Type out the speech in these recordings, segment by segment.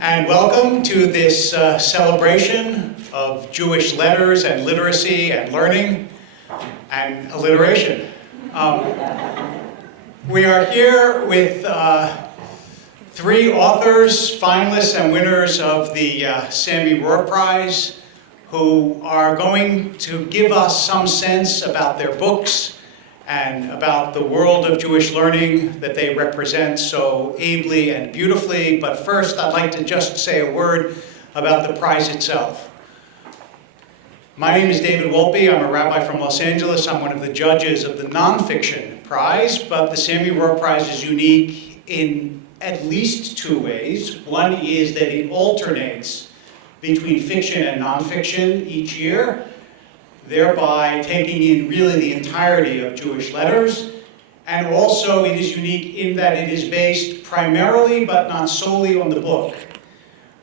And welcome to this celebration of Jewish letters and literacy and learning and alliteration. We are here with three authors, finalists and winners of the Sami Rohr Prize, who are going to give us some sense about their books and about the world of Jewish learning that they represent so ably and beautifully. But first, I'd like to just say a word about the prize itself. My name is David Wolpe. I'm a rabbi from Los Angeles. I'm one of the judges of the nonfiction prize, but the Sami Rohr Prize is unique in at least two ways. One is that it alternates between fiction and nonfiction each year, thereby taking in really the entirety of Jewish letters. And also it is unique in that it is based primarily, but not solely, on the book.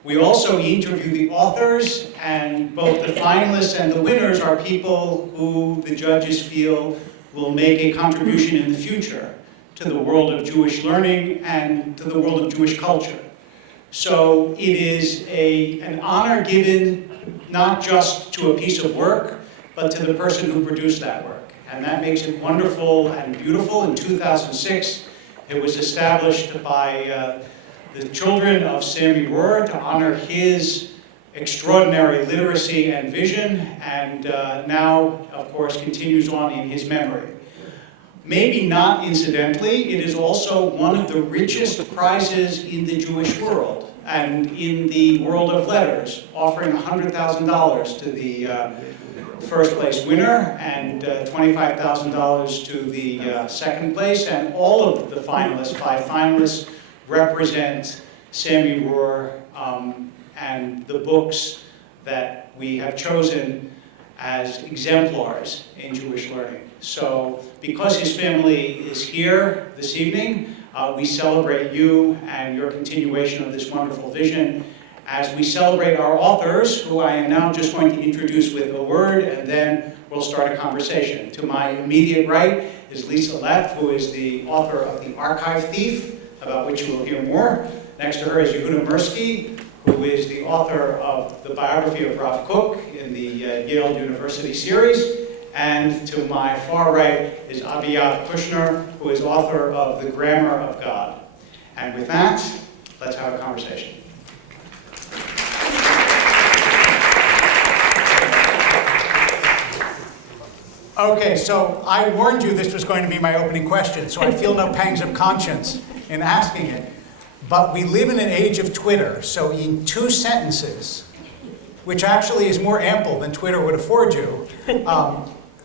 We also interview the authors, and both the finalists and the winners are people who the judges feel will make a contribution in the future to the world of Jewish learning and to the world of Jewish culture. So it is an honor given not just to a piece of work, but to the person who produced that work. And that makes it wonderful and beautiful. In 2006, it was established by the children of Sami Rohr to honor his extraordinary literacy and vision, and now, of course, continues on in his memory. Maybe not incidentally, it is also one of the richest prizes in the Jewish world and in the world of letters, offering $100,000 to the first place winner and $25,000 to the second place, and all of the finalists, 5 finalists, represent Sami Rohr and the books that we have chosen as exemplars in Jewish learning. So because his family is here this evening, we celebrate you and your continuation of this wonderful vision as we celebrate our authors, who I am now just going to introduce with a word, and then we'll start a conversation. To my immediate right is Lisa Leff, who is the author of The Archive Thief, about which you will hear more. Next to her is Yehudah Mirsky, who is the author of the biography of Rav Kook in the Yale University series. And to my far right is Aviya Kushner, who is author of The Grammar of God. And with that, let's have a conversation. Okay, so I warned you this was going to be my opening question, so I feel no pangs of conscience in asking it. But we live in an age of Twitter, so in 2 sentences, which actually is more ample than Twitter would afford you,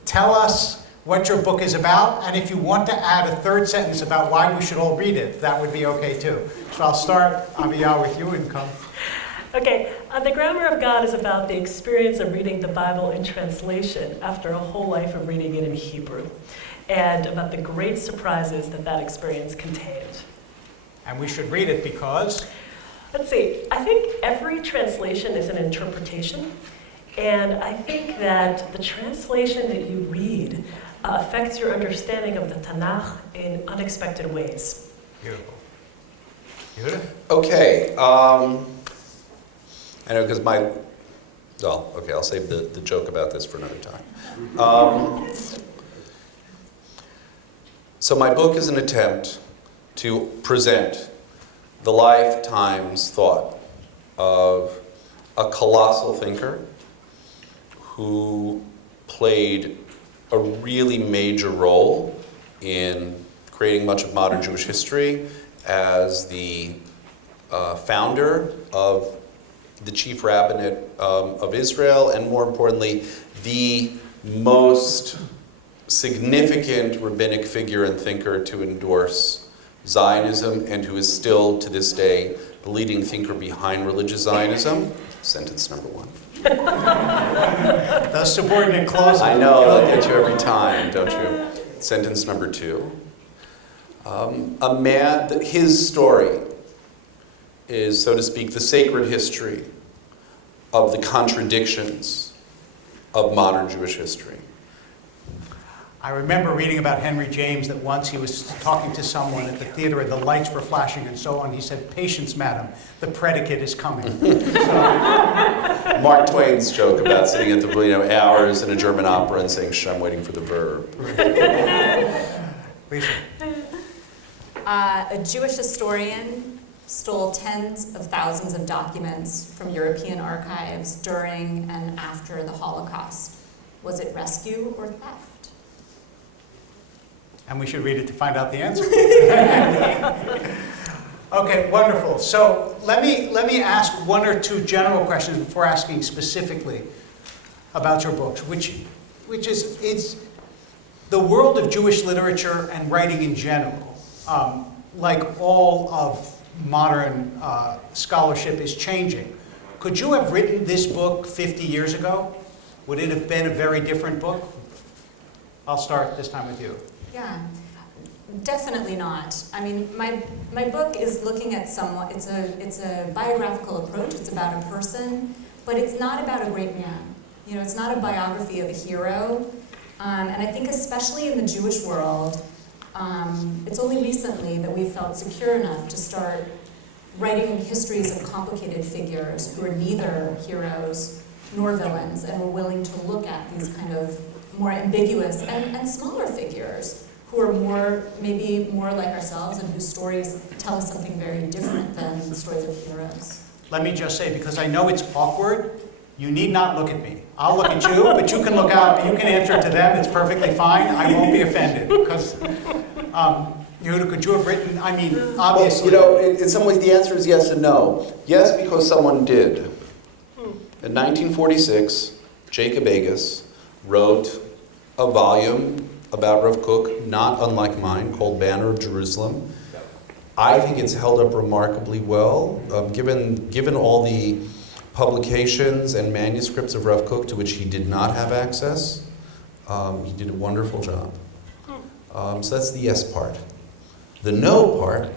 tell us what your book is about, and if you want to add a 3rd sentence about why we should all read it, that would be okay too. So I'll start, Aviya, with you and come. Okay, The Grammar of God is about the experience of reading the Bible in translation after a whole life of reading it in Hebrew, and about the great surprises that that experience contained. And we should read it because? Let's see, I think every translation is an interpretation, and I think that the translation that you read affects your understanding of the Tanakh in unexpected ways. Beautiful. Yehudah? Okay. I know because I'll save the joke about this for another time. So my book is an attempt to present the lifetime's thought of a colossal thinker who played a really major role in creating much of modern Jewish history as the founder of the chief rabbinate of Israel, and more importantly, the most significant rabbinic figure and thinker to endorse Zionism, and who is still, to this day, the leading thinker behind religious Zionism. Sentence number 1. The subordinate clause. I know, they'll get you every time, don't you? Sentence number 2. A man, his story is, so to speak, the sacred history of the contradictions of modern Jewish history. I remember reading about Henry James that once he was talking to someone at the theater and the lights were flashing and so on. He said, "Patience, madam, the predicate is coming." Mark Twain's joke about sitting at the hours in a German opera and saying, "Shh, I'm waiting for the verb." Lisa. A Jewish historian stole tens of thousands of documents from European archives during and after the Holocaust. Was it rescue or theft? And we should read it to find out the answer. Okay, wonderful. So let me ask one or two general questions before asking specifically about your books, which is it's the world of Jewish literature and writing in general, like all of modern scholarship, is changing. Could you have written this book 50 years ago? Would it have been a very different book? I'll start this time with you. Yeah, definitely not. I mean, my book is looking at someone, it's a biographical approach, it's about a person, but it's not about a great man. You know, it's not a biography of a hero. And I think especially in the Jewish world, it's only recently that we've felt secure enough to start writing histories of complicated figures who are neither heroes nor villains, and we're willing to look at these kind of more ambiguous and smaller figures who are maybe more like ourselves and whose stories tell us something very different than the stories of heroes. Let me just say, because I know it's awkward, you need not look at me. I'll look at you, but you can look out, you can answer to them, it's perfectly fine. I won't be offended. Because, Yehudah, could you have written, I mean, obviously. Well, in some ways the answer is yes and no. Yes, because someone did. In 1946, Jacob Agus wrote a volume about Rav Kook, not unlike mine, called Banner of Jerusalem. I think it's held up remarkably well, given all the publications and manuscripts of Rav Kook to which he did not have access. He did a wonderful job. So that's the yes part. The no part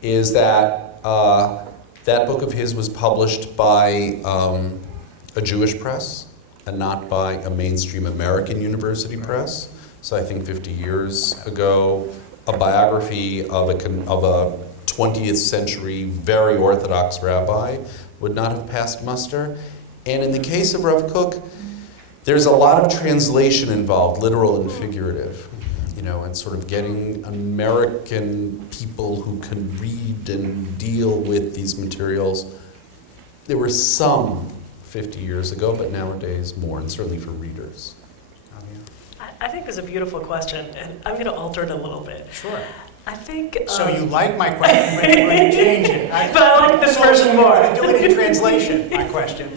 is that that book of his was published by a Jewish press and not by a mainstream American university press. So I think 50 years ago, a biography of a 20th century very Orthodox rabbi would not have passed muster. And in the case of Rav Kook, there's a lot of translation involved, literal and figurative, and sort of getting American people who can read and deal with these materials. There were some 50 years ago, but nowadays more, and certainly for readers. I think it's a beautiful question, and I'm going to alter it a little bit. Sure. I think... So you like my question, but you're going to change it. But I like this version more. I'm going to do it in translation, my question.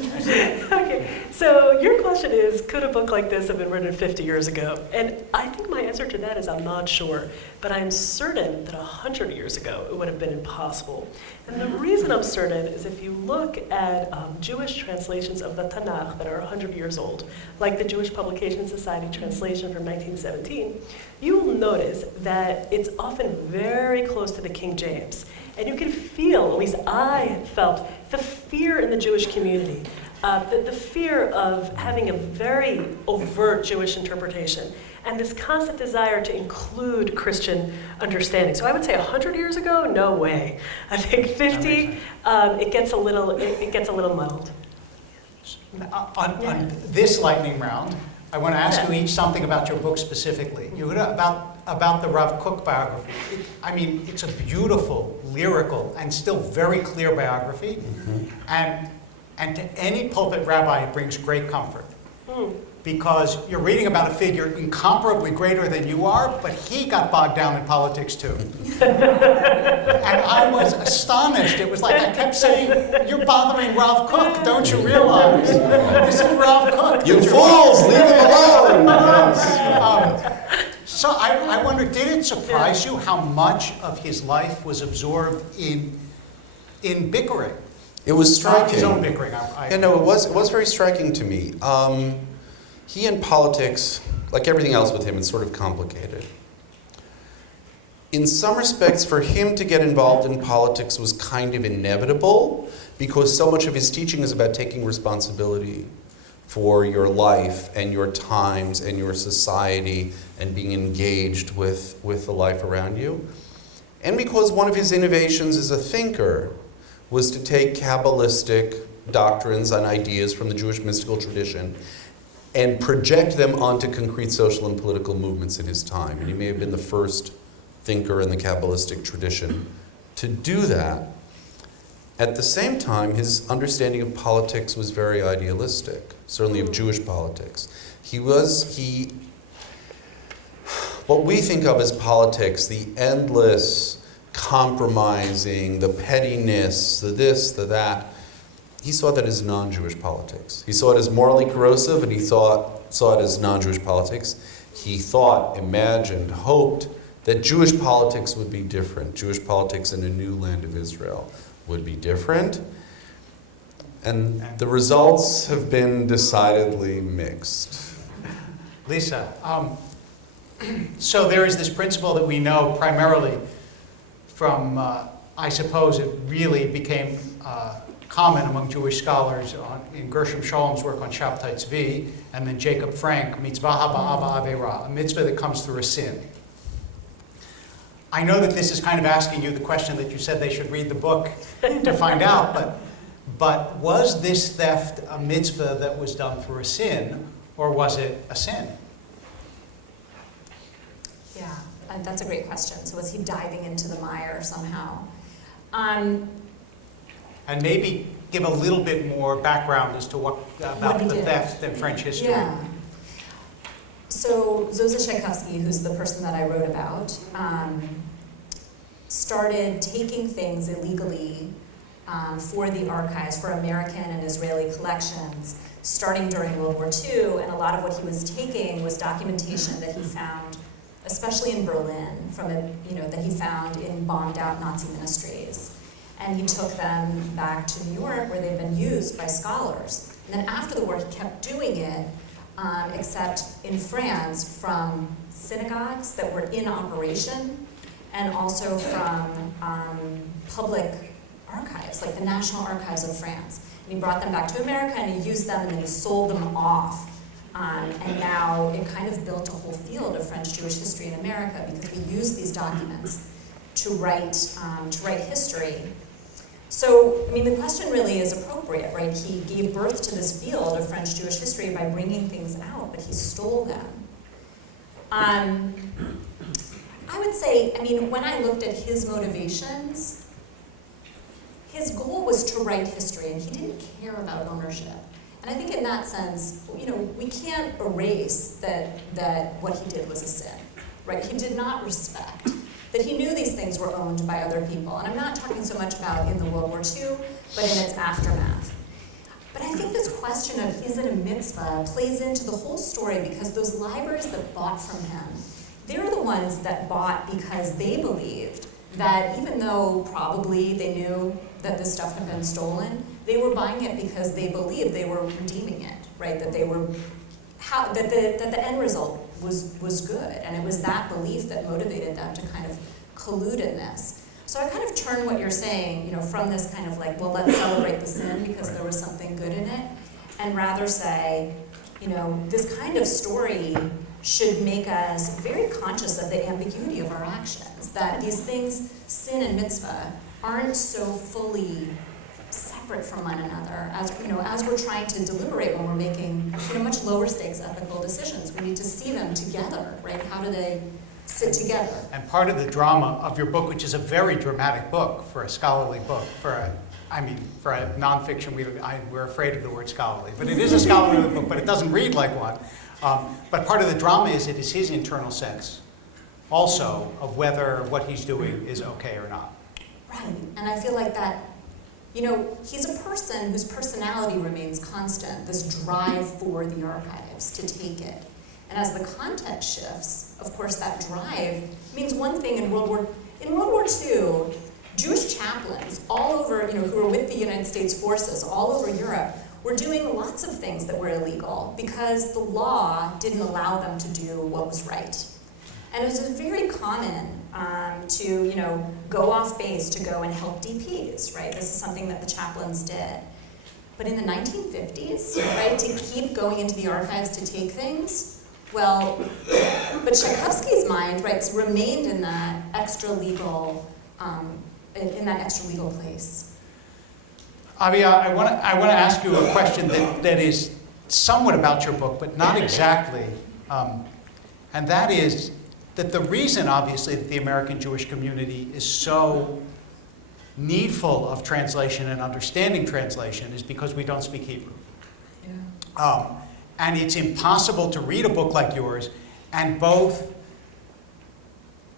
Okay, so your question is, could a book like this have been written 50 years ago? And I think my answer to that is I'm not sure, but I'm certain that 100 years ago it would have been impossible. And the reason I'm certain is if you look at Jewish translations of the Tanakh that are 100 years old, like the Jewish Publication Society translation from 1917, you will notice that it's often very close to the King James. And you can feel, at least I felt, the fear in the Jewish community, the fear of having a very overt Jewish interpretation, and this constant desire to include Christian understanding. So I would say 100 years ago, no way. I think 50, it gets a little muddled. On this lightning round, I want to ask you each something about your book specifically. Yehudah, about the Rav Kook biography. It's a beautiful, lyrical, and still very clear biography. Mm-hmm. And to any pulpit rabbi, it brings great comfort. Because you're reading about a figure incomparably greater than you are, but he got bogged down in politics too. And I was astonished. It was like I kept saying, "You're bothering Rav Kook, don't you realize? This is Rav Kook." You fools, leave him alone! So I wonder, did it surprise you how much of his life was absorbed in bickering? It was striking. His own bickering. It was very striking to me. He in politics, like everything else with him, it's sort of complicated. In some respects, for him to get involved in politics was kind of inevitable because so much of his teaching is about taking responsibility for your life and your times and your society and being engaged with the life around you. And because one of his innovations as a thinker was to take Kabbalistic doctrines and ideas from the Jewish mystical tradition and project them onto concrete social and political movements in his time. And he may have been the first thinker in the Kabbalistic tradition to do that. At the same time, his understanding of politics was very idealistic, certainly of Jewish politics. What we think of as politics, the endless compromising, the pettiness, the this, the that, he saw that as non-Jewish politics. He saw it as morally corrosive, and he saw it as non-Jewish politics. He thought, imagined, hoped that Jewish politics would be different. Jewish politics in a new land of Israel would be different. And the results have been decidedly mixed. Lisa, so there is this principle that we know primarily from, I suppose it really became common among Jewish scholars in Gershom Shalom's work on Shabtai Tzvi, and then Jacob Frank, mitzvah haba avera, a mitzvah that comes through a sin. I know that this is kind of asking you the question that you said they should read the book to find out, but was this theft a mitzvah that was done for a sin, or was it a sin? Yeah, that's a great question. So was he diving into the mire somehow? And maybe give a little bit more background as to what about the theft in French history. Yeah. So Zosa Tchaikovsky, who's the person that I wrote about, started taking things illegally for the archives, for American and Israeli collections, starting during World War II, and a lot of what he was taking was documentation that he found, especially in Berlin, that he found in bombed-out Nazi ministries. And he took them back to New York, where they'd been used by scholars. And then after the war, he kept doing it, except in France, from synagogues that were in operation, and also from public archives, like the National Archives of France. And he brought them back to America, and he used them, and then he sold them off. And now it kind of built a whole field of French Jewish history in America, because we use these documents to write history. So, I mean, the question really is appropriate, right? He gave birth to this field of French Jewish history by bringing things out, but he stole them. I would say, I mean, when I looked at his motivations, his goal was to write history, and he didn't care about ownership. And I think in that sense, we can't erase that what he did was a sin, right? He did not respect that he knew these things were owned by other people. And I'm not talking so much about in the World War II, but in its aftermath. But I think this question of is it a mitzvah plays into the whole story, because those libraries that bought from him, they're the ones that bought because they believed that even though probably they knew that this stuff had been stolen, they were buying it because they believed they were redeeming it, right? That they were that the end result was good, and it was that belief that motivated them to kind of collude in this. So I kind of turn what you're saying, from this kind of like, well, let's celebrate the sin because there was something good in it, and rather say, this kind of story should make us very conscious of the ambiguity of our actions, that these things, sin and mitzvah, aren't so fully separate from one another. As we're trying to deliberate when we're making much lower stakes ethical decisions, we need to see them together, right? How do they sit together? And part of the drama of your book, which is a very dramatic book for a scholarly book, for a nonfiction, we're afraid of the word scholarly, but it is a scholarly book, but it doesn't read like one. But part of the drama is it is his internal sense also of whether what he's doing is okay or not. Right, and I feel like that, he's a person whose personality remains constant, this drive for the archives to take it. And as the context shifts, of course, that drive means one thing in World War II, Jewish chaplains all over, who were with the United States forces all over Europe, were doing lots of things that were illegal because the law didn't allow them to do what was right. And it was very common to, go off base to go and help DPs, right? This is something that the chaplains did. But in the 1950s, right, to keep going into the archives to take things, well, but Tchaikovsky's mind, right, remained in that extra legal place. Aviya, I want to ask you a question that is somewhat about your book, but not exactly. And that is that the reason, obviously, that the American Jewish community is so needful of translation and understanding translation is because we don't speak Hebrew. Yeah. And it's impossible to read a book like yours and both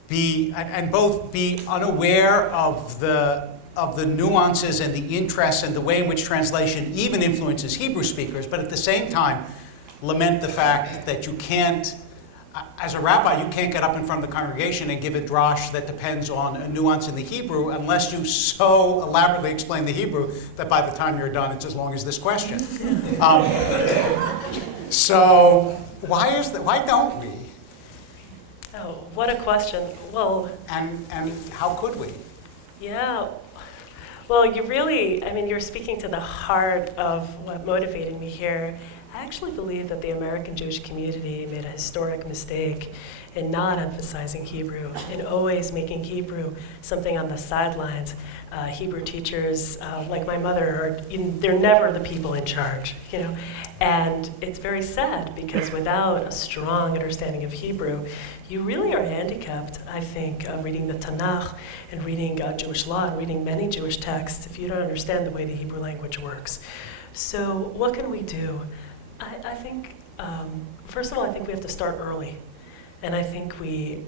be unaware of the nuances and the interests and the way in which translation even influences Hebrew speakers, but at the same time lament the fact that you can't, as a rabbi, you can't get up in front of the congregation and give a drash that depends on a nuance in the Hebrew unless you so elaborately explain the Hebrew that by the time you're done, it's as long as this question. So why don't we? Oh, what a question. Well, and how could we? Yeah. Well, you're speaking to the heart of what motivated me here. I actually believe that the American Jewish community made a historic mistake in not emphasizing Hebrew, in always making Hebrew something on the sidelines. Hebrew teachers, like my mother, they're never the people in charge, And it's very sad because without a strong understanding of Hebrew, you really are handicapped, I think, reading the Tanakh and reading Jewish law and reading many Jewish texts if you don't understand the way the Hebrew language works. So what can we do? I think, first of all, I think we have to start early. And I think we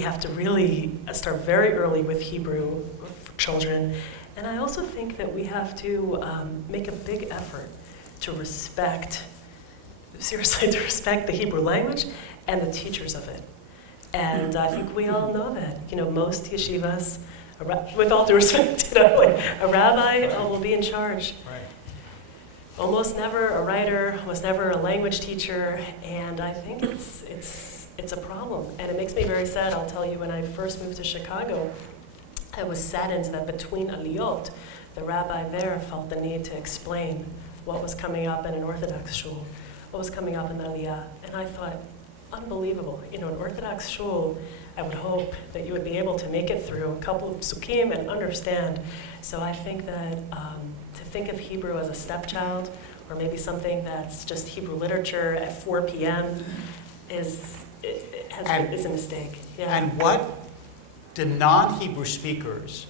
have to really start very early with Hebrew for children. And I also think that we have to make a big effort to respect the Hebrew language and the teachers of it. And I think we all know that. Most yeshivas, with all due respect, a rabbi will be in charge. Right. Almost never a writer, almost never a language teacher, and I think it's a problem. And it makes me very sad. I'll tell you, when I first moved to Chicago, I was saddened that between aliyot, the rabbi there felt the need to explain what was coming up in an Orthodox shul, what was coming up in the aliyah. And I thought, unbelievable. An Orthodox shul, I would hope that you would be able to make it through a couple of psukim and understand. So I think that to think of Hebrew as a stepchild, or maybe something that's just Hebrew literature at 4 p.m. is a mistake. Yeah. And what do non-Hebrew speakers,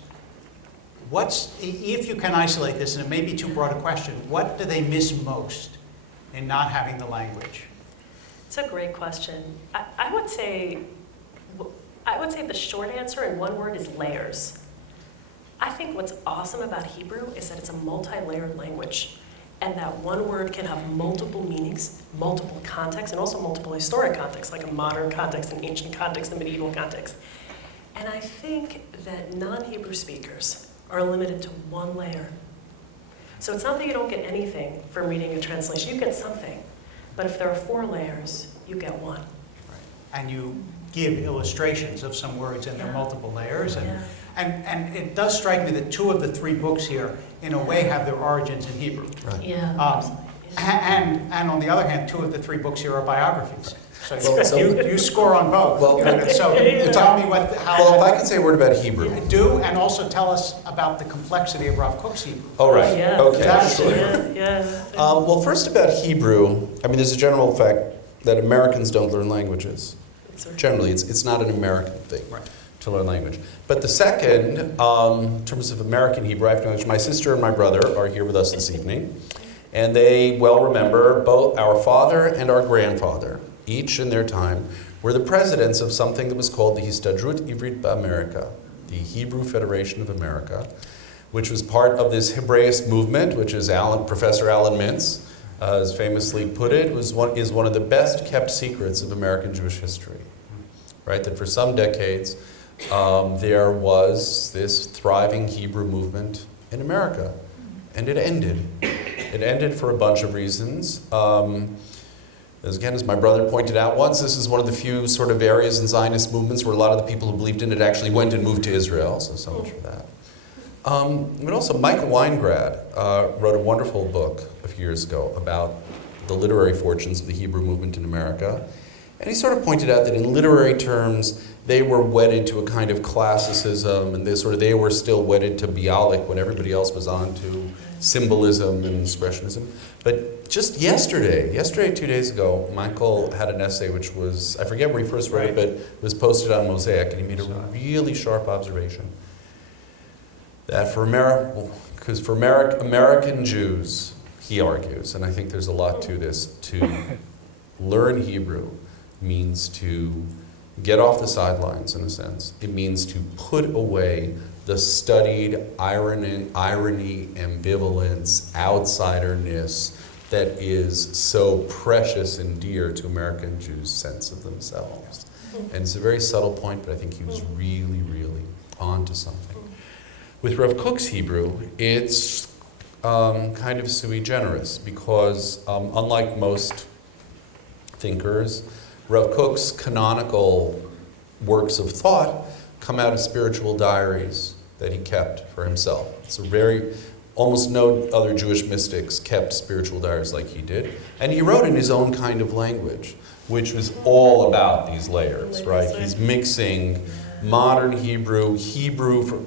if you can isolate this, and it may be too broad a question, what do they miss most in not having the language? It's a great question. I would say the short answer in one word is layers. I think what's awesome about Hebrew is that it's a multi-layered language, and that one word can have multiple meanings, multiple contexts, and also multiple historic contexts, like a modern context, an ancient context, a medieval context. And I think that non-Hebrew speakers are limited to one layer. So it's not that you don't get anything from reading a translation, you get something. But if there are 4 layers, you get one. Right. And you give illustrations of some words and their multiple layers. And it does strike me that 2 of the 3 books here, in a way, have their origins in Hebrew. Right. Yeah. And on the other hand, 2 of the 3 books here are biographies. So you score on both. Well, so tell me how. Well, if I could say a word about Hebrew. Do, and also tell us about the complexity of Rav Kook's Hebrew. Oh, right. Yeah. Okay, sure. Yeah. Well, first about Hebrew, there's a general fact that Americans don't learn languages. Generally, it's not an American thing to learn language. But the second, in terms of American Hebrew, I have to mention my sister and my brother are here with us this evening. And they well remember both our father and our grandfather, each in their time, were the presidents of something that was called the Histadrut Ivrit Ba'Amerika, the Hebrew Federation of America, which was part of this Hebraist movement, which is Professor Alan Mintz has famously put it, is one of the best kept secrets of American Jewish history. Right, that for some decades there was this thriving Hebrew movement in America, and it ended. It ended for a bunch of reasons. As my brother pointed out once, this is one of the few sort of areas in Zionist movements where a lot of the people who believed in it actually went and moved to Israel, so much for that. But also, Michael Weingrad wrote a wonderful book a few years ago about the literary fortunes of the Hebrew movement in America. And he sort of pointed out that in literary terms, they were wedded to a kind of classicism, and they were still wedded to Bialik when everybody else was on to symbolism and expressionism. But just yesterday, 2 days ago, Michael had an essay which was, I forget where he first wrote it, but it was posted on Mosaic, and he made a really sharp observation that for American Jews, he argues, and I think there's a lot to this, to learn Hebrew means to get off the sidelines, in a sense. It means to put away the studied irony, ambivalence, outsiderness that is so precious and dear to American Jews' sense of themselves. And it's a very subtle point, but I think he was really, really onto something. With Rav Kook's Hebrew, it's kind of sui generis, because unlike most thinkers, Rav Kook's canonical works of thought come out of spiritual diaries that he kept for himself. So almost no other Jewish mystics kept spiritual diaries like he did. And he wrote in his own kind of language, which was all about these layers, right? He's mixing modern Hebrew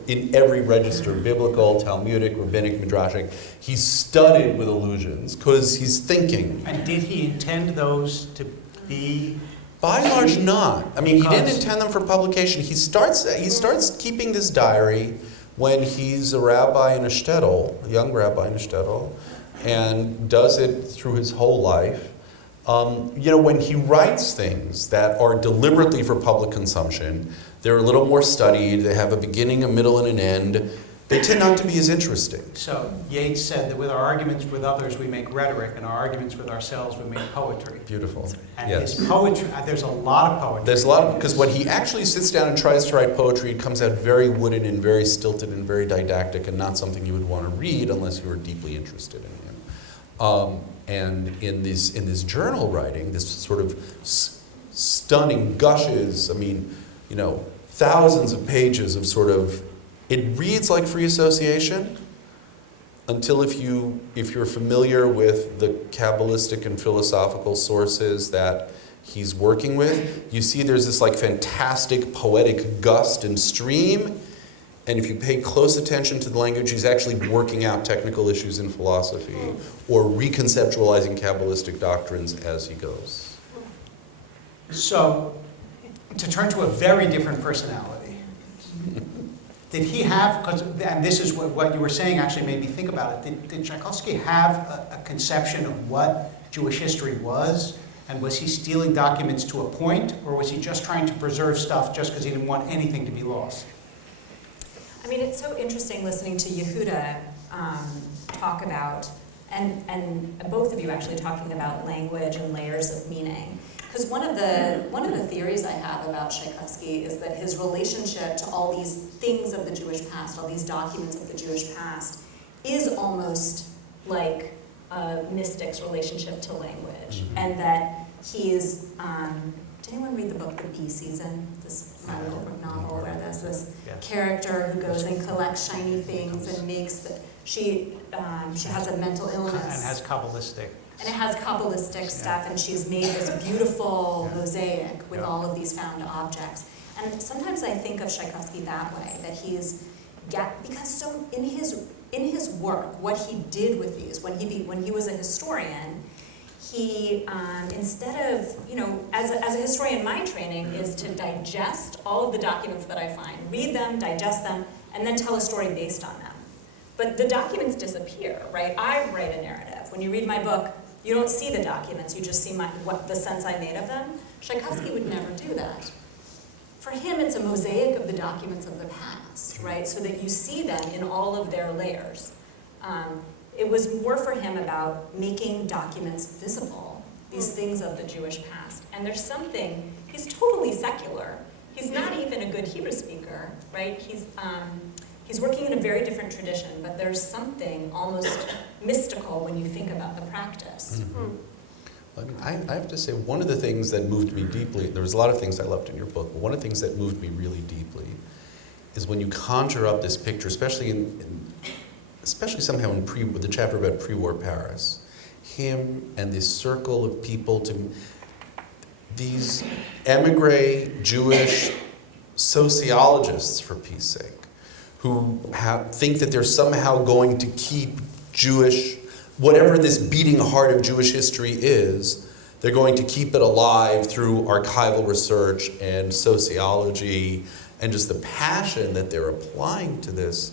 in every register, biblical, Talmudic, rabbinic, midrashic. He's studied with allusions because he's thinking. And did he intend those to be? By and large, not. I mean, he didn't intend them for publication. He starts keeping this diary when he's a rabbi in a shtetl, a young rabbi in a shtetl, and does it through his whole life. When he writes things that are deliberately for public consumption, they're a little more studied, they have a beginning, a middle, and an end. They tend not to be as interesting. So Yeats said that with our arguments with others, we make rhetoric, and our arguments with ourselves, we make poetry. Beautiful. And yes. his poetry, there's a lot of poetry. There's a lot of, because when he actually sits down and tries to write poetry, it comes out very wooden and very stilted and very didactic, and not something you would want to read unless you were deeply interested in him. And in this journal writing, this sort of stunning gushes, thousands of pages of sort of, it reads like free association until if you're familiar with the Kabbalistic and philosophical sources that he's working with, you see there's this like fantastic poetic gust and stream. And if you pay close attention to the language, he's actually working out technical issues in philosophy or reconceptualizing Kabbalistic doctrines as he goes. So, to turn to a very different personality, did he have, and this is what you were saying actually made me think about it, did Tchaikovsky have a conception of what Jewish history was? And was he stealing documents to a point, or was he just trying to preserve stuff just because he didn't want anything to be lost? I mean, it's so interesting listening to Yehudah talk about, and both of you actually talking about language and layers of meaning. Because one of the theories I have about Tchaikovsky is that his relationship to all these things of the Jewish past, all these documents of the Jewish past, is almost like a mystic's relationship to language, and that he's. Did anyone read the book The Bee Season? This novel where there's this character who goes and collects shiny things and makes she has a mental illness. And has Kabbalistic. And it has Kabbalistic stuff, and she's made this beautiful mosaic with all of these found objects. And sometimes I think of Tchaikovsky that way, that because so in his work, what he did with these, when he was a historian, he, instead of, as a historian, my training is to digest all of the documents that I find, read them, digest them, and then tell a story based on them. But the documents disappear, right? I write a narrative. When you read my book, you don't see the documents, you just see the sense I made of them. Tchaikovsky would never do that. For him, it's a mosaic of the documents of the past, right? So that you see them in all of their layers. It was more for him about making documents visible, these things of the Jewish past. And there's something, he's totally secular. He's not even a good Hebrew speaker, right? He's working in a very different tradition, but there's something almost mystical when you think about the practice. I have to say, one of the things that moved me deeply, there was a lot of things I loved in your book, but one of the things that moved me really deeply is when you conjure up this picture, especially especially somehow in with the chapter about pre-war Paris, him and this circle of people, these emigre Jewish sociologists, for peace sake, who think that they're somehow going to keep Jewish, whatever this beating heart of Jewish history is, they're going to keep it alive through archival research and sociology, and just the passion that they're applying to this,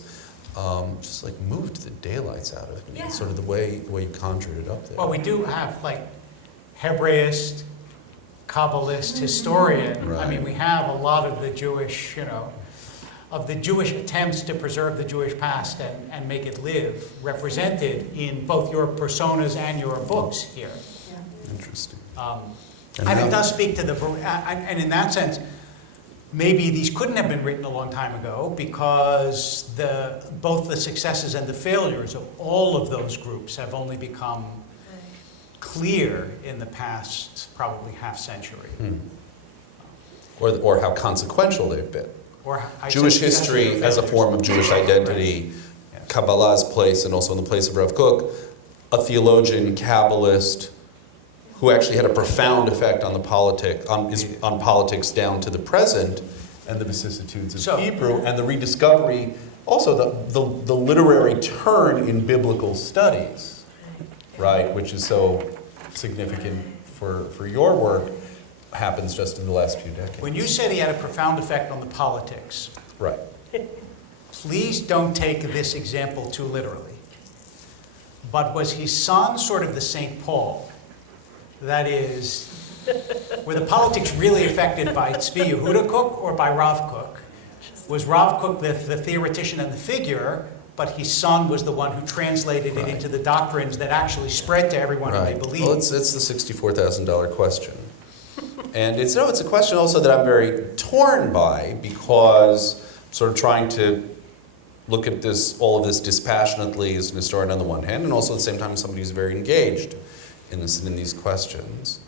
just like moved the daylights out of me. Yeah. Sort of the way you conjured it up there. Well, we do have like Hebraist, Kabbalist, historian. Right. I mean, we have a lot of the Jewish, of the Jewish attempts to preserve the Jewish past and make it live, represented in both your personas and your books here. Interesting. And it does speak to and in that sense, maybe these couldn't have been written a long time ago because both the successes and the failures of all of those groups have only become clear in the past probably half century. Or how consequential they've been. I Jewish said history successors or as a failures. form of Jewish identity, Yes. Kabbalah's place, and also in the place of Rav Kook, a theologian, Kabbalist, who actually had a profound effect on on politics down to the present, and the vicissitudes of Hebrew, and the rediscovery, also the literary turn in biblical studies, right, which is so significant for your work, happens just in the last few decades. When you said he had a profound effect on the politics, Right. please don't take this example too literally. But was his son sort of the St. Paul? That is, were the politics really affected by Tzvi Yehudah Kook or by Rav Kook? Was Rav Kook the theoretician and the figure, but his son was the one who translated it into the doctrines that actually spread to everyone who they believed? Well, it's the $64,000 question. And it's a question also that I'm very torn by, because I'm sort of trying to look at all of this dispassionately as an historian on the one hand, and also at the same time as somebody who's very engaged in these questions.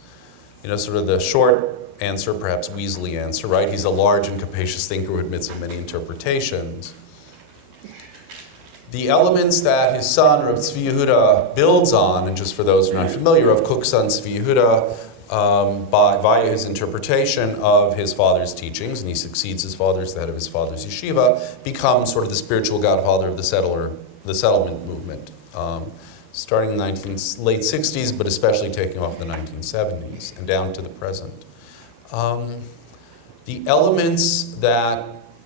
Sort of the short answer, perhaps Weasley answer, right? He's a large and capacious thinker who admits of many interpretations. The elements that his son, Rav Tzvi Yehudah, builds on, and just for those who are not familiar, Rav Kook's son, Tzvi Yehudah, via his interpretation of his father's teachings, and he succeeds his father as the head of his father's yeshiva, becomes sort of the spiritual godfather of the settlement movement, starting in the late 60s, but especially taking off in the 1970s and down to the present. The elements that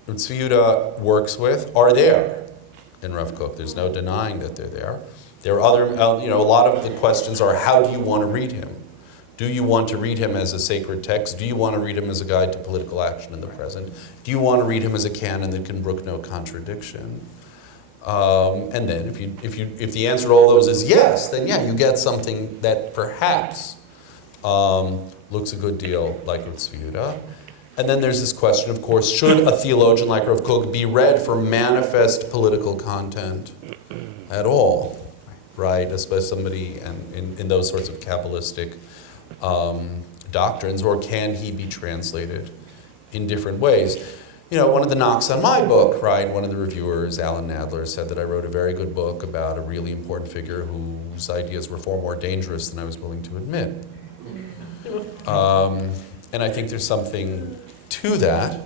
Tzvi Yehudah works with are there in Rav Kook. There's no denying that they're there. There are other, a lot of the questions are, how do you want to read him? Do you want to read him as a sacred text? Do you want to read him as a guide to political action in the present? Do you want to read him as a canon that can brook no contradiction? And then if the answer to all those is yes, then yeah, you get something that perhaps looks a good deal like Tzvi Yehudah. And then there's this question, of course, should a theologian like Rav Kook be read for manifest political content at all, right? Especially somebody in those sorts of Kabbalistic doctrines, or can he be translated in different ways? One of the knocks on my book, right, one of the reviewers, Alan Nadler, said that I wrote a very good book about a really important figure whose ideas were far more dangerous than I was willing to admit. And I think there's something to that.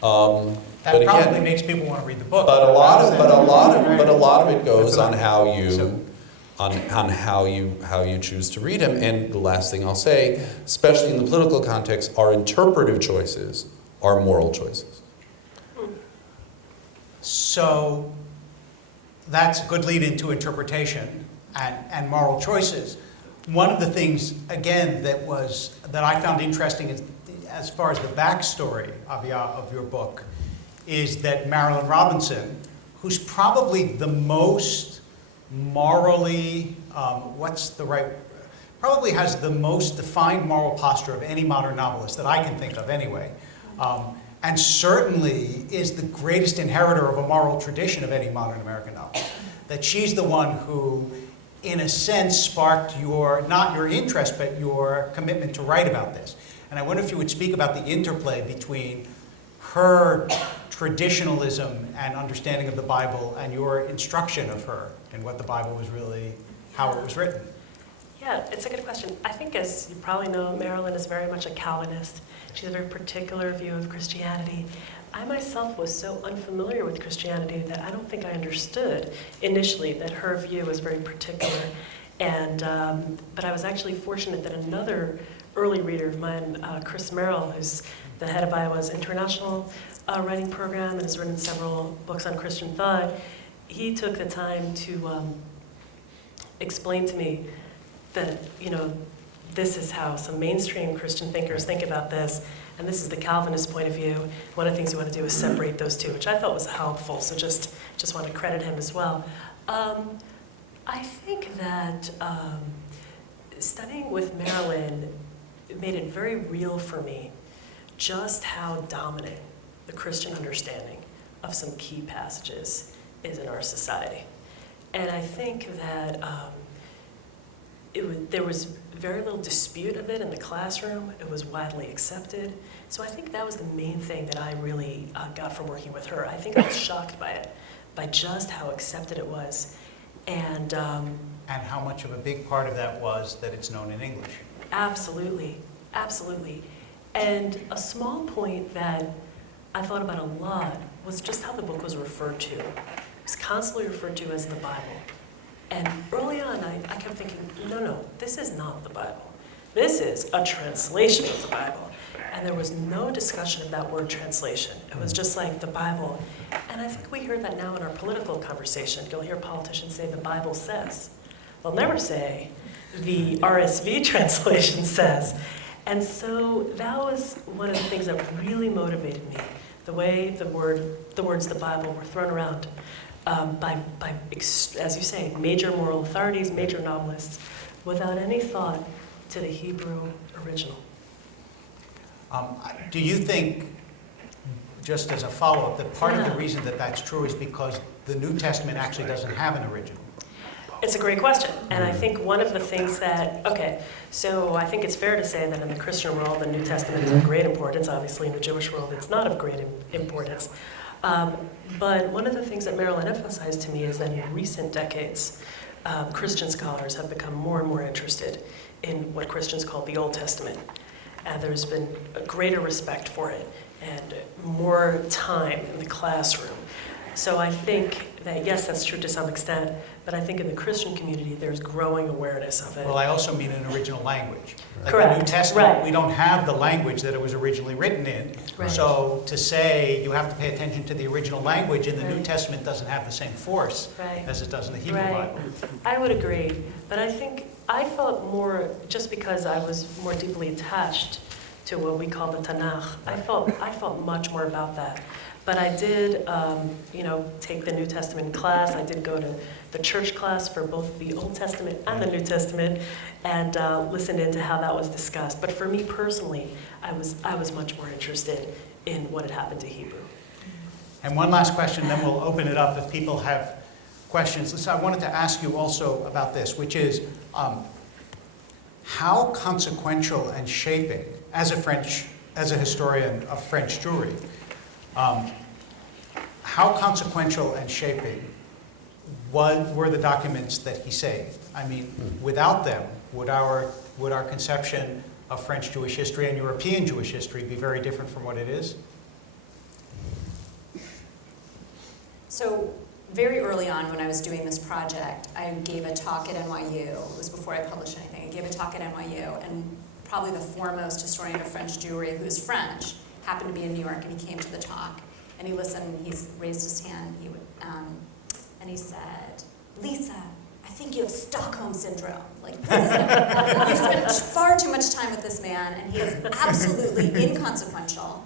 That but again, probably makes people want to read the book. But a lot of it goes on how you choose to read him. And the last thing I'll say, especially in the political context, our interpretive choices are moral choices. So that's a good lead into interpretation and moral choices. One of the things, again, that I found interesting is, as far as the backstory, Aviya, of your book, is that Marilyn Robinson, who's probably the most morally, probably has the most defined moral posture of any modern novelist that I can think of anyway. And certainly is the greatest inheritor of a moral tradition of any modern American novel. That she's the one who, in a sense, sparked not your interest, but your commitment to write about this. And I wonder if you would speak about the interplay between her traditionalism and understanding of the Bible and your instruction of her and what the Bible was really, how it was written? Yeah, it's a good question. I think, as you probably know, Marilyn is very much a Calvinist. She has a very particular view of Christianity. I myself was so unfamiliar with Christianity that I don't think I understood initially that her view was very particular. And but I was actually fortunate that another early reader of mine, Chris Merrill, who's the head of Iowa's international writing program and has written several books on Christian thought, he took the time to explain to me that, you know, this is how some mainstream Christian thinkers think about this, and this is the Calvinist point of view. One of the things we want to do is separate those two, which I thought was helpful, so just want to credit him as well. I think that studying with Marilyn made it very real for me just how dominant the Christian understanding of some key passages is in our society. And I think that there was very little dispute of it in the classroom. It was widely accepted. So I think that was the main thing that I really got from working with her. I think I was shocked by it, by just how accepted it was. And how much of a big part of that was that it's known in English. Absolutely, absolutely. And a small point that I thought about a lot was just how the book was referred to. It was constantly referred to as the Bible. And early on, I kept thinking, no, this is not the Bible. This is a translation of the Bible. And there was no discussion of that word translation. It was just like the Bible. And I think we hear that now in our political conversation. You'll hear politicians say the Bible says. They'll never say the RSV translation says. And so that was one of the things that really motivated me, the way the words the Bible were thrown around by, as you say, major moral authorities, major novelists, without any thought to the Hebrew original. Do you think, just as a follow-up, that part of the reason that that's true is because the New Testament actually doesn't have an original? It's a great question. And I think one of the things that, so I think it's fair to say that in the Christian world, the New Testament is of great importance. Obviously, in the Jewish world, it's not of great importance. But one of the things that Marilyn emphasized to me is that in recent decades, Christian scholars have become more and more interested in what Christians call the Old Testament. And there's been a greater respect for it and more time in the classroom. So I think that, yes, that's true to some extent, but I think in the Christian community, there's growing awareness of it. Well, I also mean an original language. Like Correct. the New Testament, Right. We don't have the language that it was originally written in. Right. So to say you have to pay attention to the original language in the New Right. Testament doesn't have the same force Right. as it does in the Hebrew Right. Bible. I would agree, but I think I felt more, just because I was more deeply attached to what we call the Tanakh, I felt much more about that. But I did, take the New Testament class. I did go to the church class for both the Old Testament and the New Testament, and listened into how that was discussed. But for me personally, I was much more interested in what had happened to Hebrew. And one last question, then we'll open it up if people have questions. Listen, I wanted to ask you also about this, which is how consequential and shaping, as a historian of French Jewry, how consequential and shaping were the documents that he saved? I mean, without them, would our conception of French Jewish history and European Jewish history be very different from what it is? So very early on when I was doing this project, I gave a talk at NYU. It was before I published anything. I gave a talk at NYU, and probably the foremost historian of French Jewry, who is French, happened to be in New York, and he came to the talk. And he listened, he raised his hand, and he said, "Lisa, I think you have Stockholm Syndrome. Like, this is you spent far too much time with this man, and he is absolutely inconsequential.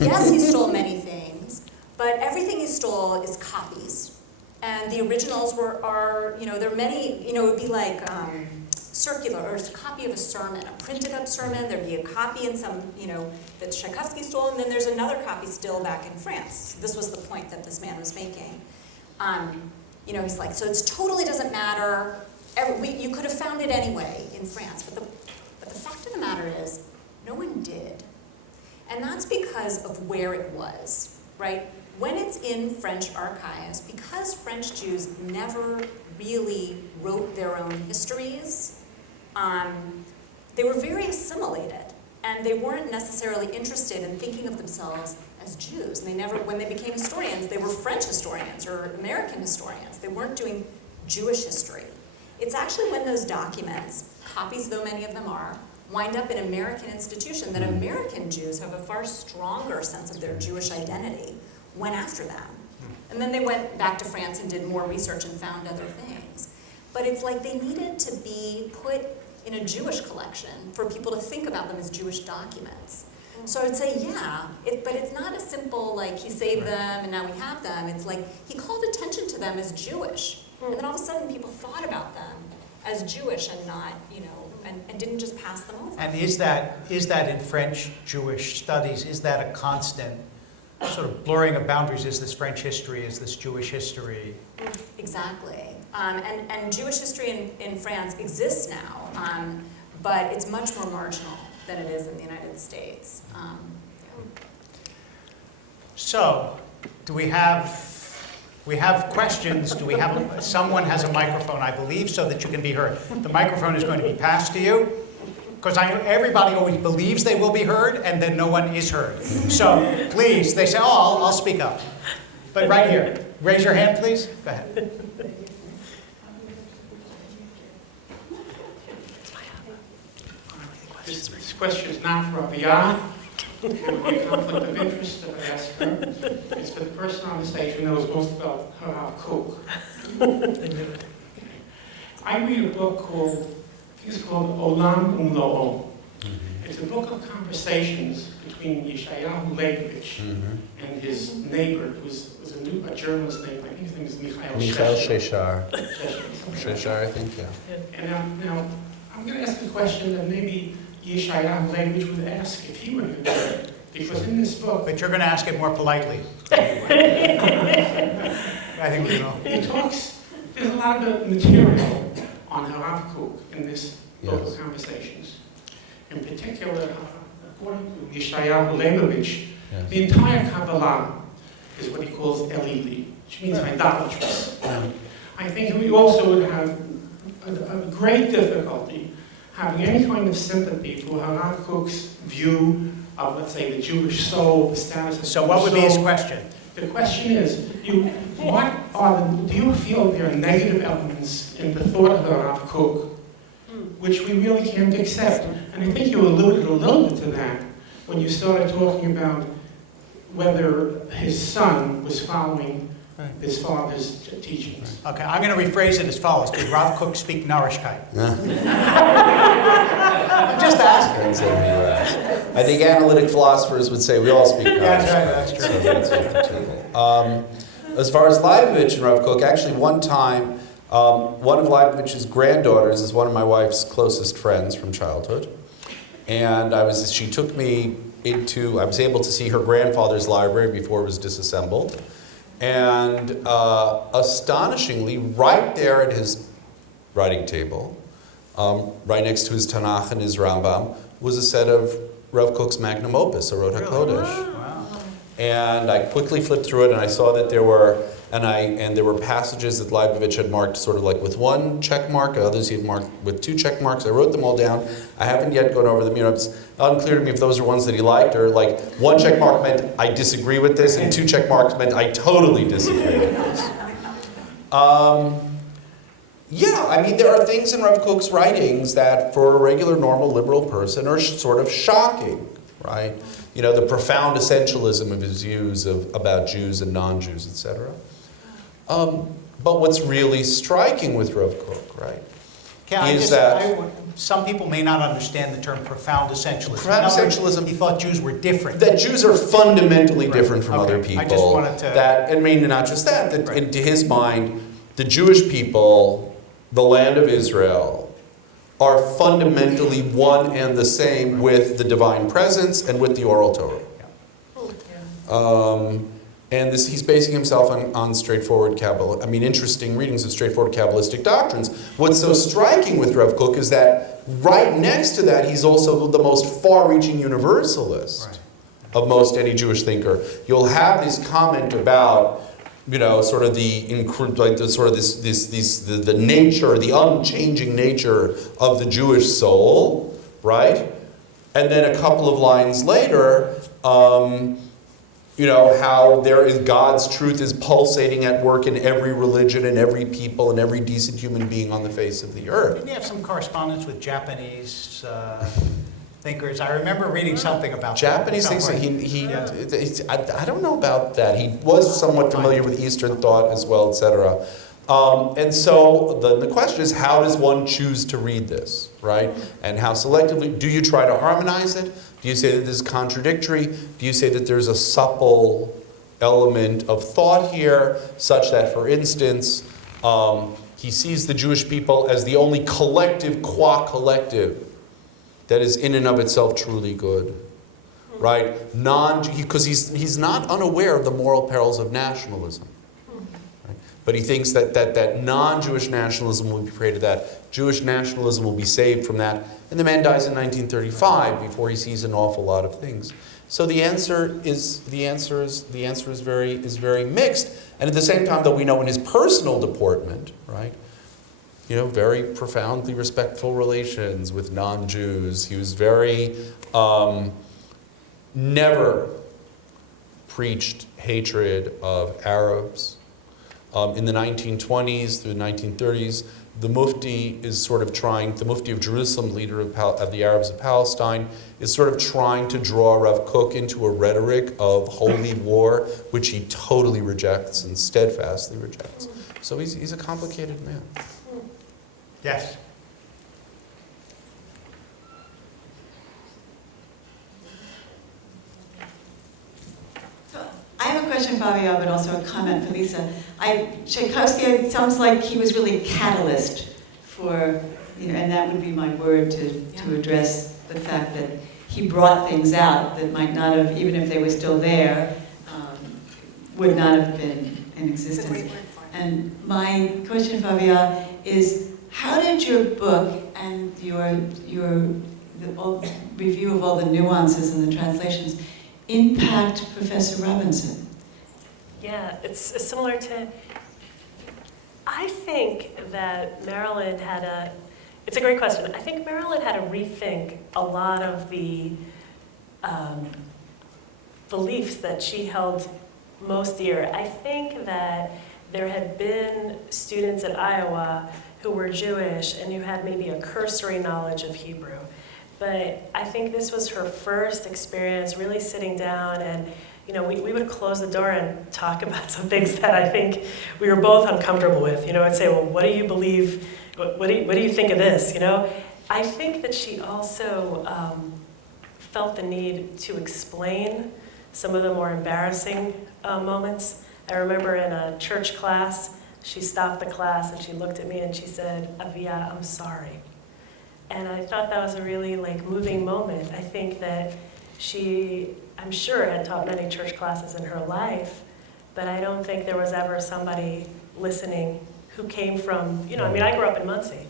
Yes, he stole many things, but everything he stole is copies. And the originals there are many, it would be like circular, or a copy of a sermon, a printed up sermon. There'd be a copy in some, that Tchaikovsky stole, and then there's another copy still back in France." This was the point that this man was making. He's like, so it totally doesn't matter. You could have found it anyway in France. But the fact of the matter is, no one did. And that's because of where it was. right? When it's in French archives, because French Jews never really wrote their own histories, they were very assimilated, and they weren't necessarily interested in thinking of themselves as Jews. And they never, when they became historians, they were French historians or American historians. They weren't doing Jewish history. It's actually when those documents, copies though many of them are, wind up in American institution that American Jews have a far stronger sense of their Jewish identity, went after them. And then they went back to France and did more research and found other things. But it's like they needed to be put in a Jewish collection for people to think about them as Jewish documents. So I would say, yeah, but it's not a simple, like, he saved them and now we have them. It's like, he called attention to them as Jewish. And then all of a sudden people thought about them as Jewish and not, and didn't just pass them over. And is that in French Jewish studies, is that a constant sort of blurring of boundaries? Is this French history? Is this Jewish history? Exactly. And Jewish history in France exists now, but it's much more marginal than it is in the United States. So, do we have questions? Do we have, someone has a microphone, I believe, so that you can be heard. The microphone is going to be passed to you, because I know everybody always believes they will be heard, and then no one is heard. So, please, they say, oh, I'll speak up. But right here, raise your hand, please. Go ahead. This question is not for Aviya. It would be a conflict of interest if I ask her. It's for the person on the stage who knows most about Kook. I read a book called, I think it's called Olam Umlo'o. It's a book of conversations between Yeshayahu Leibovich and his neighbor, who was a journalist named, I think his name is Michael Sheshar. Sheshar, I think, yeah. And now, I'm going to ask a question that maybe Yeshayahu Leibovich would ask if he were here, because in this book... But you're going to ask it more politely. I think we know. He talks, there's a lot of material on Harav Kook in this book of conversations. In particular, according to Yeshayahu Leibovich, the entire Kabbalah is what he calls Elili, which means idolatrous. I think we also would have a great difficulty having any kind of sympathy for Harav Kook's view of, let's say, the Jewish soul, the status of the So what would be his soul. question? The question is, do you feel there are negative elements in the thought of Harav Kook which we really can't accept? And I think you alluded a little bit to that when you started talking about whether his son was following his father's teachings. Okay, I'm going to rephrase it as follows. Did Rav Kook speak Narishkeit? I'm just asking. That's what we were asked. I think analytic philosophers would say we all speak Narishkeit. That's right, that's true. So that's off the table. As far as Leibovich and Rav Kook, actually one time, one of Leibovich's granddaughters is one of my wife's closest friends from childhood. And she took me I was able to see her grandfather's library before it was disassembled. And astonishingly, right there at his writing table, right next to his Tanakh and his Rambam, was a set of Rav Kook's magnum opus, Orot HaKodesh. Wow. And I quickly flipped through it, and I saw that there were passages that Leibovich had marked sort of like with one check mark, others he had marked with two check marks. I wrote them all down. I haven't yet gone over them. It's unclear to me if those are ones that he liked, or like one check mark meant I disagree with this, and two check marks meant I totally disagree with this. Yeah, I mean, there are things in Rav Kook's writings that for a regular, normal, liberal person are sort of shocking, right? The profound essentialism of his views about Jews and non-Jews, etc. But what's really striking with Rav Kook, right, some people may not understand the term profound essentialism. Profound essentialism. He thought Jews were different. That Jews are fundamentally different from other people. I just wanted to... Not just that into his mind, the Jewish people, the land of Israel, are fundamentally one and the same with the divine presence and with the oral Torah. And he's basing himself on straightforward interesting readings of straightforward Kabbalistic doctrines. What's so striking with Rav Kook is that right next to that, he's also the most far-reaching universalist of most any Jewish thinker. You'll have this comment about, you know, sort of the nature, the unchanging nature of the Jewish soul, right? And then a couple of lines later, you know, how there is God's truth is pulsating at work in every religion and every people and every decent human being on the face of the earth. Didn't you have some correspondence with Japanese thinkers? I remember reading something about Japanese that. thinkers, I don't know about that. He was somewhat familiar with Eastern thought as well, etc. And so the question is, how does one choose to read this, right? And how selectively, do you try to harmonize it? Do you say that this is contradictory? Do you say that there's a supple element of thought here, such that, for instance, he sees the Jewish people as the only collective qua collective that is in and of itself truly good, right? Because he's not unaware of the moral perils of nationalism. But he thinks that non-Jewish nationalism will be prey to that. Jewish nationalism will be saved from that. And the man dies in 1935 before he sees an awful lot of things. So the answer is very mixed. And at the same time, though, we know in his personal deportment, right, you know, very profoundly respectful relations with non-Jews. He was very never preached hatred of Arabs. In the 1920s through the 1930s, the Mufti is sort of trying, the Mufti of Jerusalem, leader of the Arabs of Palestine, is sort of trying to draw Rav Kook into a rhetoric of holy war, which he totally rejects and steadfastly rejects. So he's a complicated man. Yes. I have a question for Aviya, but also a comment for Lisa. Tchaikovsky, it sounds like he was really a catalyst for, you know, and that would be my word to address the fact that he brought things out that might not have, even if they were still there, would not have been in existence. It's a great word for it. And my question for Aviya is, how did your book and your review of all the nuances and the translations impact Professor Robinson? Yeah, it's similar to, I think that Marilyn it's a great question. I think Marilyn had to rethink a lot of the beliefs that she held most dear. I think that there had been students at Iowa who were Jewish and who had maybe a cursory knowledge of Hebrew. But I think this was her first experience really sitting down and, you know, we would close the door and talk about some things that I think we were both uncomfortable with. You know, I'd say, well, what do you believe? What do you think of this? You know, I think that she also felt the need to explain some of the more embarrassing moments. I remember in a church class, she stopped the class and she looked at me and she said, "Aviya, I'm sorry." And I thought that was a really moving moment. I think that I'm sure had taught many church classes in her life, but I don't think there was ever somebody listening who came from, you know, I mean, I grew up in Muncie,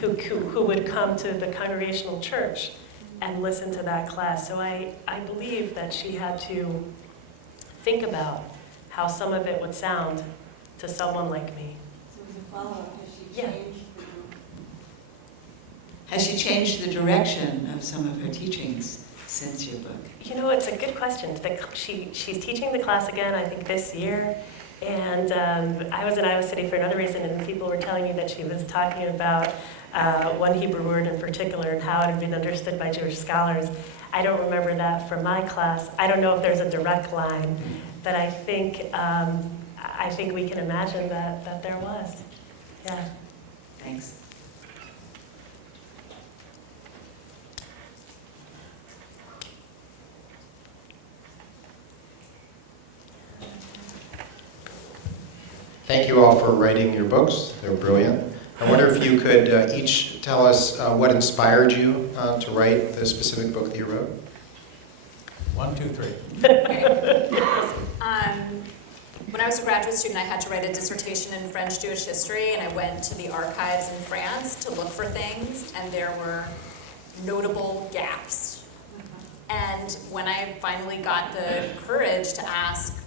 who would come to the congregational church and listen to that class. So I believe that she had to think about how some of it would sound to someone like me. So as a follow-up, Yeah. Has she changed the direction of some of her teachings since your book? You know, it's a good question. She's teaching the class again, I think, this year. And I was in Iowa City for another reason, and people were telling me that she was talking about one Hebrew word in particular and how it had been understood by Jewish scholars. I don't remember that from my class. I don't know if there's a direct line, but I think we can imagine that there was. Yeah. Thanks. Thank you all for writing your books. They're brilliant. I wonder if you could each tell us what inspired you to write the specific book that you wrote. 1, 2, 3. When I was a graduate student, I had to write a dissertation in French Jewish history, and I went to the archives in France to look for things, and there were notable gaps. And when I finally got the courage to ask,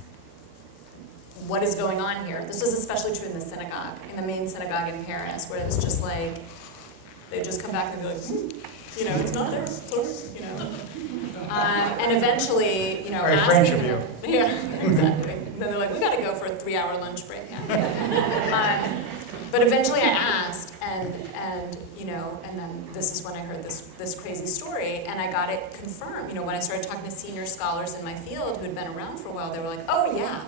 what is going on here? This was especially true in the synagogue, in the main synagogue in Paris, where it was just like, they'd just come back and be like, it's not there, sorry, And eventually, Very French of you. Yeah, exactly. And then they're like, we gotta go for a 3-hour lunch break now. But eventually I asked, and then this is when I heard this crazy story, and I got it confirmed. When I started talking to senior scholars in my field who had been around for a while, they were like, oh yeah.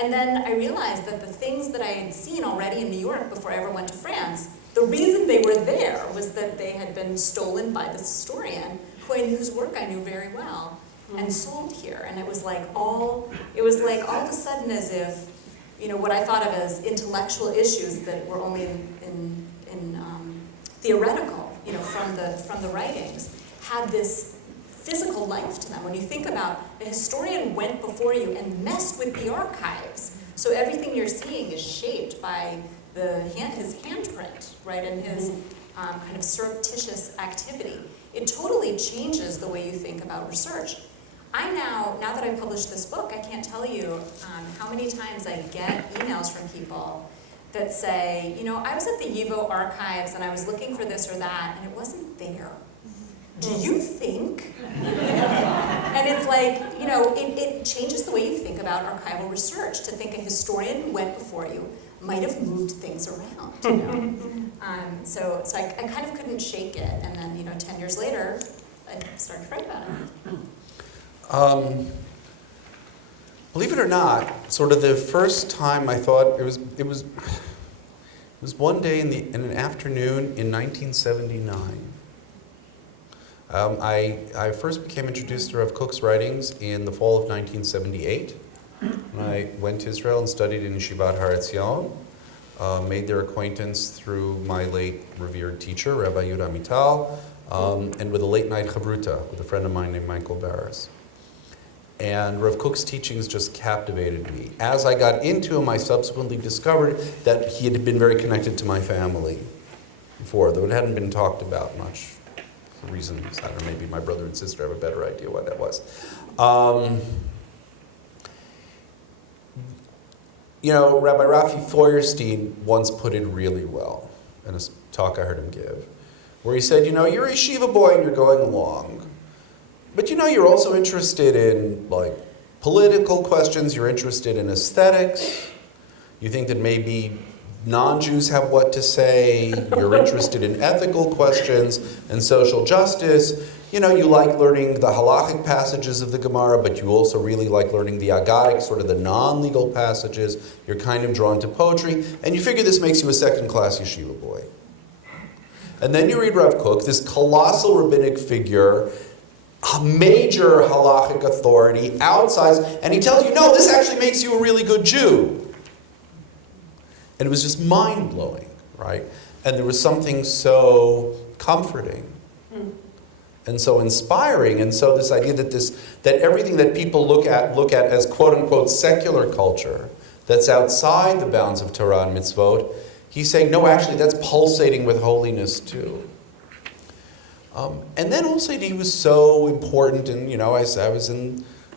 And then I realized that the things that I had seen already in New York before I ever went to France, the reason they were there was that they had been stolen by this historian whose work I knew very well, and sold here. And it was like all of a sudden as if, what I thought of as intellectual issues that were only in theoretical, from the writings, had this physical life to them. When you think about the historian went before you and messed with the archives, so everything you're seeing is shaped by his handprint, right, and his kind of surreptitious activity. It totally changes the way you think about research. Now that I published this book, I can't tell you how many times I get emails from people that say, I was at the YIVO archives and I was looking for this or that, and it wasn't there. Do you think? And it's like, it changes the way you think about archival research, to think a historian who went before you might have moved things around, So I kind of couldn't shake it, and then, 10 years later, I started to write about it. Believe it or not, sort of the first time I thought it was one day in an afternoon in 1979. I first became introduced to Rav Kook's writings in the fall of 1978. When I went to Israel and studied in Yeshivat Har Etzion, made their acquaintance through my late revered teacher, Rabbi Yehudah Mital, and with a late night chavruta with a friend of mine named Michael Barris. And Rav Kook's teachings just captivated me. As I got into him, I subsequently discovered that he had been very connected to my family before, though it hadn't been talked about much for reasons, I don't know, maybe my brother and sister have a better idea what that was. Rabbi Rafi Feuerstein once put it really well in a talk I heard him give, where he said, you're a yeshiva boy and you're going along, but you're also interested in political questions, you're interested in aesthetics, you think that maybe non-Jews have what to say, you're interested in ethical questions and social justice, you like learning the halachic passages of the Gemara, but you also really like learning the agadic, sort of the non-legal passages, you're kind of drawn to poetry, and you figure this makes you a second-class yeshiva boy. And then you read Rav Kook, this colossal rabbinic figure, a major halachic authority, outsized, and he tells you, no, this actually makes you a really good Jew. And it was just mind-blowing, right? And there was something so comforting and so inspiring, and so this idea that everything that people look at as quote-unquote secular culture, that's outside the bounds of Torah and mitzvot, he's saying, no, actually, that's pulsating with holiness too. And then also he was so important, and I was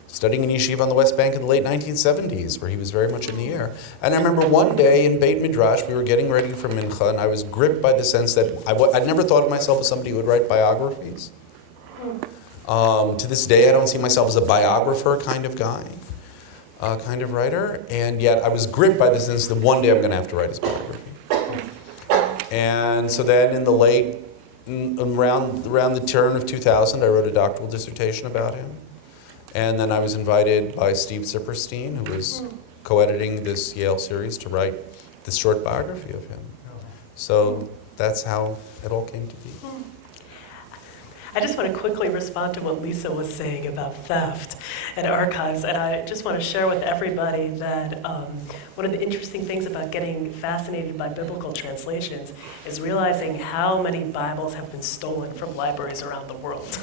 studying in yeshiva on the West Bank in the late 1970s, where he was very much in the air. And I remember one day in Beit Midrash, we were getting ready for Mincha, and I was gripped by the sense that I'd never thought of myself as somebody who would write biographies. To this day, I don't see myself as a biographer kind of guy, kind of writer, and yet I was gripped by the sense that one day I'm going to have to write his biography. And so then around the turn of 2000, I wrote a doctoral dissertation about him. And then I was invited by Steve Zipperstein, who was co-editing this Yale series, to write this short biography of him. So that's how it all came to be. I just want to quickly respond to what Lisa was saying about theft and archives, and I just want to share with everybody that one of the interesting things about getting fascinated by biblical translations is realizing how many Bibles have been stolen from libraries around the world.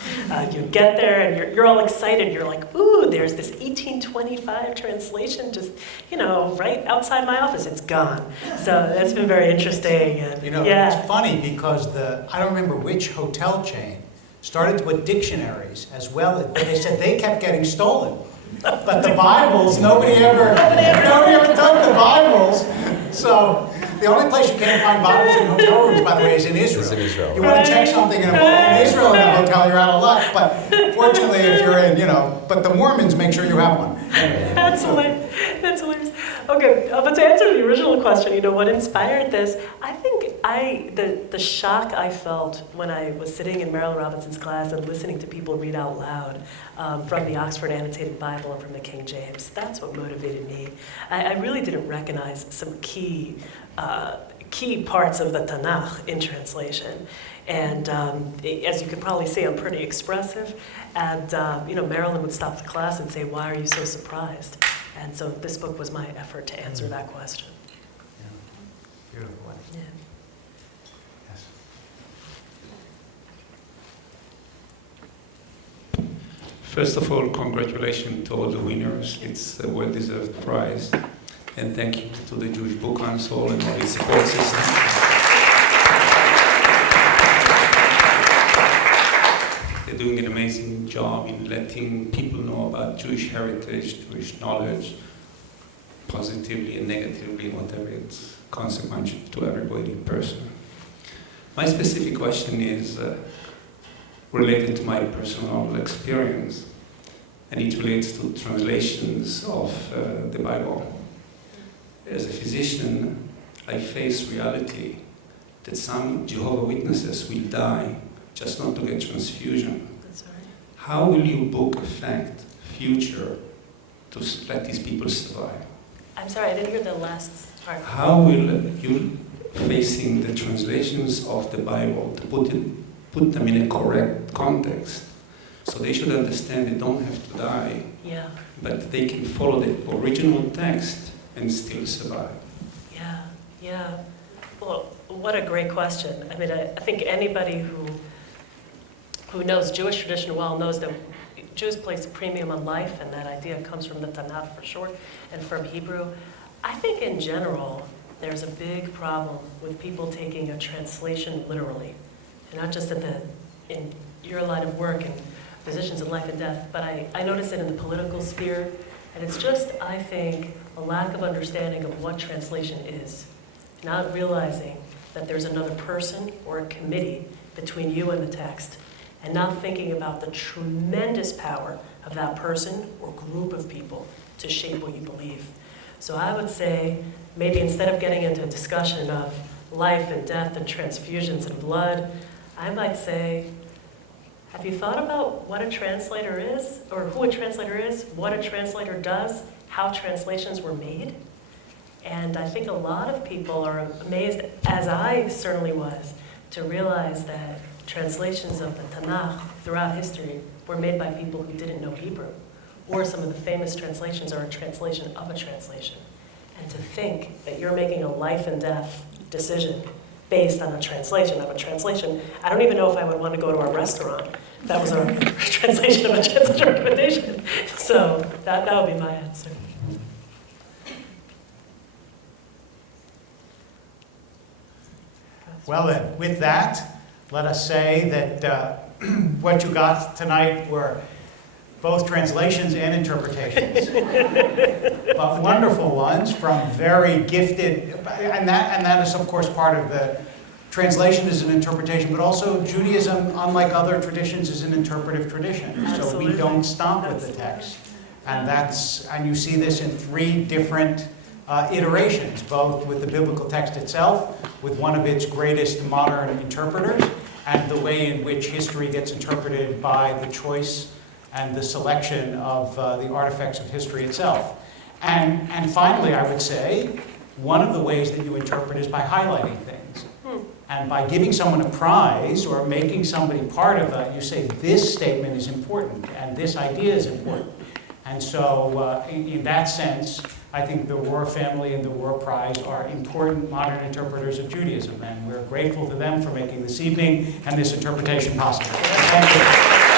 You get there and you're all excited. You're like, ooh, there's this 1825 translation just, right outside my office. It's gone. So that's been very interesting. And, It's funny because I don't remember which hotel chain, started to put dictionaries as well. But they said they kept getting stolen. But the Bibles, nobody ever took the Bibles. So the only place you can't find Bibles in hotel rooms, by the way, is in Israel. It's in Israel. You want to check something in Israel in a hotel, you're out of luck. But fortunately, if you're in, but the Mormons make sure you have one. That's hilarious. That's hilarious. Okay, but to answer the original question, what inspired this? I think the shock I felt when I was sitting in Marilyn Robinson's class and listening to people read out loud from the Oxford Annotated Bible and from the King James. That's what motivated me. I really didn't recognize some key parts of the Tanakh in translation. And as you can probably see, I'm pretty expressive. And Marilyn would stop the class and say, "Why are you so surprised?" And so this book was my effort to answer that question. Yeah. Beautiful. Yeah. Yes. First of all, congratulations to all the winners. It's a well-deserved prize. And thank you to the Jewish Book Council and all its support system. They're doing an amazing job in letting people know about Jewish heritage, Jewish knowledge, positively and negatively, whatever it's consequential to everybody in person. My specific question is related to my personal experience, and it relates to translations of the Bible. As a physician, I face reality that some Jehovah's Witnesses will die just not to get transfusion. That's all right. How will your book affect future to let these people survive? I'm sorry, I didn't hear the last part. How will you, facing the translations of the Bible, to put them in a correct context, so they should understand they don't have to die, Yeah, but they can follow the original text and still survive? yeah. Well, what a great question. I mean, I think anybody who knows Jewish tradition well knows that Jews place a premium on life, and that idea comes from the Tanakh for sure, and from Hebrew. I think in general, there's a big problem with people taking a translation literally, and not just in your line of work and physicians in life and death, but I notice it in the political sphere, and it's just, I think, a lack of understanding of what translation is, not realizing that there's another person or a committee between you and the text, and not thinking about the tremendous power of that person or group of people to shape what you believe. So I would say, maybe instead of getting into a discussion of life and death and transfusions and blood, I might say, have you thought about what a translator is, or who a translator is, what a translator does, how translations were made? And I think a lot of people are amazed, as I certainly was, to realize that translations of the Tanakh throughout history were made by people who didn't know Hebrew. Or some of the famous translations are a translation of a translation. And to think that you're making a life and death decision based on a translation of a translation, I don't even know if I would want to go to a restaurant. That was a translation of a translation recommendation. So that would be my answer. Well then, with that, let us say that what you got tonight were both translations and interpretations, but wonderful ones from very gifted, and that is of course part of the translation is an interpretation, but also Judaism, unlike other traditions, is an interpretive tradition. Absolutely. So we don't stop with the text, and you see this in 3 different iterations, both with the biblical text itself, with one of its greatest modern interpreters, and the way in which history gets interpreted by the choice and the selection of the artifacts of history itself. And finally, I would say, one of the ways that you interpret is by highlighting things. And by giving someone a prize or making somebody part of it, you say, this statement is important, and this idea is important. And so, in that sense, I think the Rohr family and the Rohr Prize are important modern interpreters of Judaism, and we're grateful to them for making this evening and this interpretation possible. Thank you.